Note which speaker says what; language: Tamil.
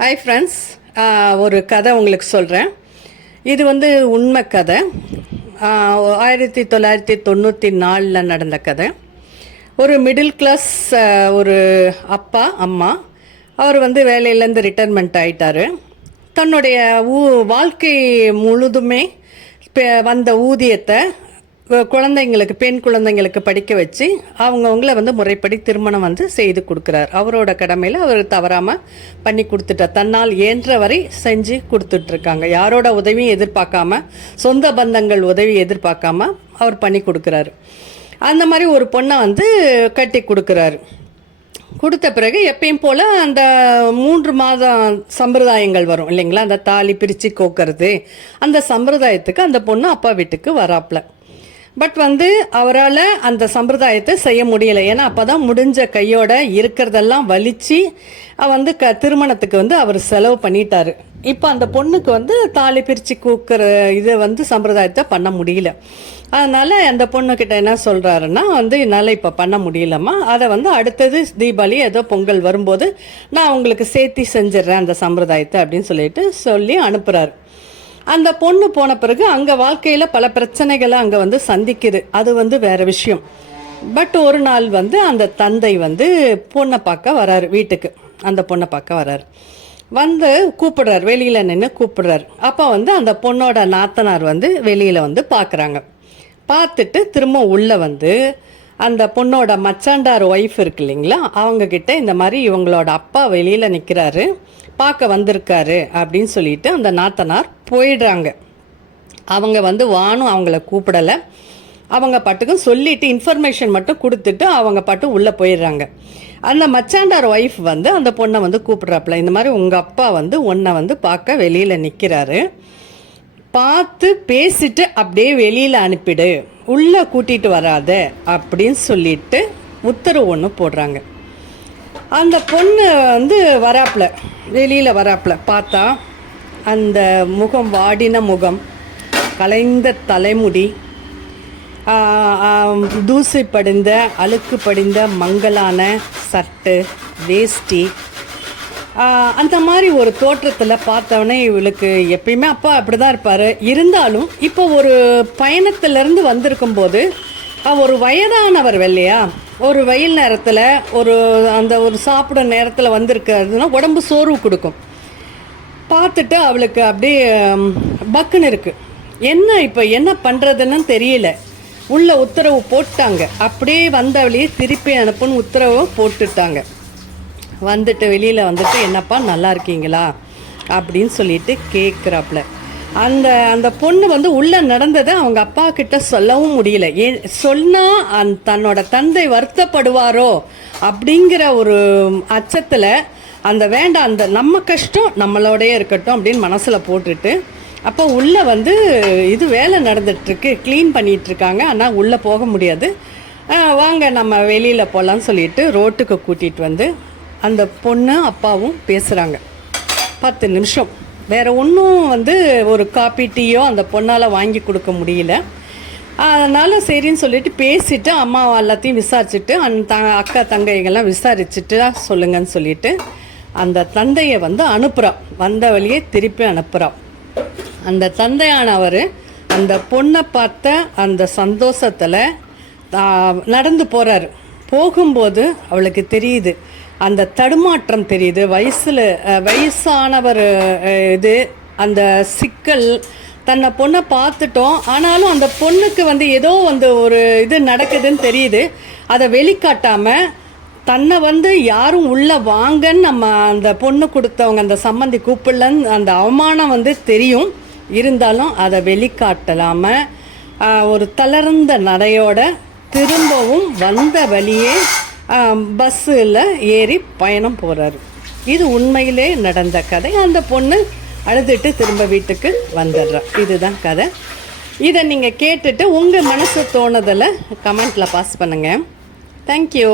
Speaker 1: ஹாய் ஃப்ரெண்ட்ஸ் ஒரு கதை உங்களுக்கு சொல்கிறேன் இது வந்து உண்மை கதை. ஆயிரத்தி தொள்ளாயிரத்தி தொண்ணூற்றி நாலில் நடந்த கதை. ஒரு மிடில் கிளாஸ் ஒரு அப்பா அம்மா அவர் வந்து வேலையிலேருந்து ரிட்டைர்மெண்ட் ஆகிட்டார் தன்னுடைய ஊ வாழ்க்கை முழுதுமே வந்த ஊதியத்தை குழந்தைங்களுக்கு பெண் குழந்தைங்களுக்கு படிக்க வச்சு அவங்கவுங்கள வந்து முறைப்படி திருமணம் வந்து செய்து கொடுக்குறார். அவரோட கடமையில் அவர் தவறாமல் பண்ணி கொடுத்துட்டார். தன்னால் இயன்ற வரை செஞ்சு கொடுத்துட்ருக்காங்க. யாரோட உதவியும் எதிர்பார்க்காம சொந்த பந்தங்கள் உதவி எதிர்பார்க்காம அவர் பண்ணி கொடுக்குறாரு. அந்த மாதிரி ஒரு பொண்ணை வந்து கட்டி கொடுக்குறாரு. கொடுத்த பிறகு எப்பயும் போல் அந்த மூன்று மாதம் சம்பிரதாயங்கள் வரும் இல்லைங்களா? அந்த தாலி பிரித்து கோக்கிறது. அந்த சம்பிரதாயத்துக்கு அந்த பொண்ணு அப்பா வீட்டுக்கு வராப்புல பட் வந்து அவரால் அந்த சம்பிரதாயத்தை செய்ய முடியல. ஏன்னா அப்போ தான் முடிஞ்ச கையோட இருக்கிறதெல்லாம் வலிச்சு வந்து க திருமணத்துக்கு வந்து அவர் செலவு பண்ணிட்டாரு. இப்போ அந்த பொண்ணுக்கு வந்து தாலி பிரித்து கூக்குற இது வந்து சம்பிரதாயத்தை பண்ண முடியல. அதனால் அந்த பொண்ணுக்கிட்ட என்ன சொல்கிறாருன்னா வந்து என்னால் இப்போ பண்ண முடியலம்மா. அதை வந்து அடுத்தது தீபாவளி ஏதோ பொங்கல் வரும்போது நான் உங்களுக்கு சேர்த்தி செஞ்சிடுறேன் அந்த சம்பிரதாயத்தை அப்படின்னு சொல்லிட்டு சொல்லி அனுப்புகிறாரு அந்த பொண்ணு போன பிறகு அங்கே வாழ்க்கையில் பல பிரச்சனைகளை அங்கே வந்து சந்திக்குது. அது வந்து வேற விஷயம். பட் ஒரு நாள் வந்து அந்த தந்தை வந்து பொண்ணை பார்க்க வராரு வீட்டுக்கு. அந்த பொண்ணை பார்க்க வராரு. வந்து கூப்பிடுறார் வெளியில் நின்று கூப்பிடுறார். அப்போ வந்து அந்த பொண்ணோட நாத்தனார் வந்து வெளியில் வந்து பார்க்குறாங்க. பார்த்துட்டு திரும்ப உள்ளே வந்து அந்த பொண்ணோட மச்சாண்டார் ஒய்ஃப் இருக்கு இல்லைங்களா அவங்கக்கிட்ட இந்த மாதிரி இவங்களோட அப்பா வெளியில் நிற்கிறாரு பார்க்க வந்திருக்காரு அப்படின்னு சொல்லிட்டு அந்த நாத்தனார் போயிடுறாங்க. அவங்க வந்து வானும் அவங்கள கூப்பிடலை. அவங்க பாட்டுக்கும் சொல்லிட்டு இன்ஃபர்மேஷன் மட்டும் கொடுத்துட்டு அவங்க பாட்டு உள்ளே போயிடுறாங்க. அந்த மச்சாண்டார் ஒய்ஃப் வந்து அந்த பொண்ணை வந்து கூப்பிட்றாப்புல. இந்த மாதிரி உங்கள் அப்பா வந்து உன்னை வந்து பார்க்க வெளியில் நிற்கிறாரு பார்த்து பேசிட்டு அப்படியே வெளியில் அனுப்பிடு. உள்ளே கூட்டிகிட்டு வராத அப்படின்னு சொல்லிட்டு உத்தரவு ஒன்று போடுறாங்க. அந்த பொண்ணு வந்து வராப்புல. வெளியில் வராப்புல. பார்த்தா அந்த முகம் வாடின முகம் கலைந்த தலைமுடி தூசி படிந்த அழுக்கு படிந்த மங்கலான சட்டு வேஷ்டி அந்த மாதிரி ஒரு தோற்றத்தில் பார்த்தவொடனே இவளுக்கு எப்பயுமே அப்பா அப்படி தான் இருப்பார். இருந்தாலும் இப்போ ஒரு பயணத்திலேருந்து வந்திருக்கும் போது ஒரு வயதானவர் இல்லையா ஒரு வெயில் நேரத்தில் ஒரு அந்த ஒரு சாப்பிடும் நேரத்தில் வந்திருக்கிறதுனா உடம்பு சோர்வு கொடுக்கும். பார்த்துட்டு அவளுக்கு அப்படியே பக்குன்னு இருக்குது என்ன இப்போ என்ன பண்ணுறதுன்னு தெரியல. உள்ளே உத்தரவு போட்டாங்க. அப்படியே வந்தவளையே திருப்பி அனுப்புன்னு உத்தரவு போட்டுட்டாங்க. வந்துட்டு வெளியில் வந்துட்டு என்னப்பா நல்லா இருக்கீங்களா? அப்படின்னு சொல்லிட்டு கேட்குறாப்புல அந்த அந்த பொண்ணு வந்து உள்ளே நடந்ததை அவங்க அப்பா கிட்ட சொல்லவும் முடியல. ஏன் சொன்னால் அந் தன்னோட தந்தை வருத்தப்படுவாரோ அப்படிங்கிற ஒரு அச்சத்தில் அந்த வேண்டாம் அந்த நம்ம கஷ்டம் நம்மளோடயே இருக்கட்டும் அப்படின்னு மனசில் போட்டுட்டு அப்போ உள்ளே வந்து இது வேலை நடந்துட்டுருக்கு க்ளீன் பண்ணிகிட்ருக்காங்க ஆனால் உள்ளே போக முடியாது. வாங்க நம்ம வெளியில் போகலான்னு சொல்லிட்டு ரோட்டுக்கு கூட்டிகிட்டு வந்து அந்த பொண்ணு அப்பாவும் பேசுகிறாங்க பத்து நிமிஷம். வேறு ஒன்றும் வந்து ஒரு காப்பி டீயோ அந்த பொண்ணால் வாங்கி கொடுக்க முடியல. அதனால் சரின்னு சொல்லிட்டு பேசிவிட்டு அம்மா எல்லாத்தையும் விசாரிச்சுட்டு அந் த அக்கா தங்கைகள்லாம் விசாரிச்சுட்டு சொல்லுங்கன்னு சொல்லிட்டு அந்த தந்தையை வந்து அனுப்புகிறான் வந்த வழியே திருப்பி அனுப்புகிறான் அந்த தந்தையானவர் அந்த பொண்ணை பார்த்த அந்த சந்தோஷத்தில் நடந்து போகிறாரு போகும்போது அவளுக்கு தெரியுது. அந்த தடுமாற்றம் தெரியுது. வயசில் வயசானவர் இது அந்த சிக்கல் தன்னை பொண்ணை பார்த்துட்டோம். ஆனாலும் அந்த பொண்ணுக்கு வந்து ஏதோ வந்து ஒரு இது நடக்குதுன்னு தெரியுது. அதை வெளிக்காட்டாமல் தன்னை வந்து யாரும் உள்ள வாங்கன்னு நம்ம அந்த பொண்ணு கொடுத்தவங்க அந்த சம்மந்தி கூப்பிடலன்னு அந்த அவமானம் வந்து தெரியும். இருந்தாலும் அதை வெளிக்காட்டலாமல் ஒரு தளர்ந்த நடையோட திரும்பவும் வந்த வழியே பஸ்ஸில் ஏறி பயணம் போகிறாரு இது உண்மையிலே நடந்த கதை. அந்த பொண்ணு அழுதுட்டு திரும்ப வீட்டுக்கு வந்துடுறோம் இதுதான் கதை. இதை நீங்கள் கேட்டுட்டு உங்கள் மனசு தோணுதில் கமெண்ட்டில் பாஸ் பண்ணுங்கள் தேங்க்யூ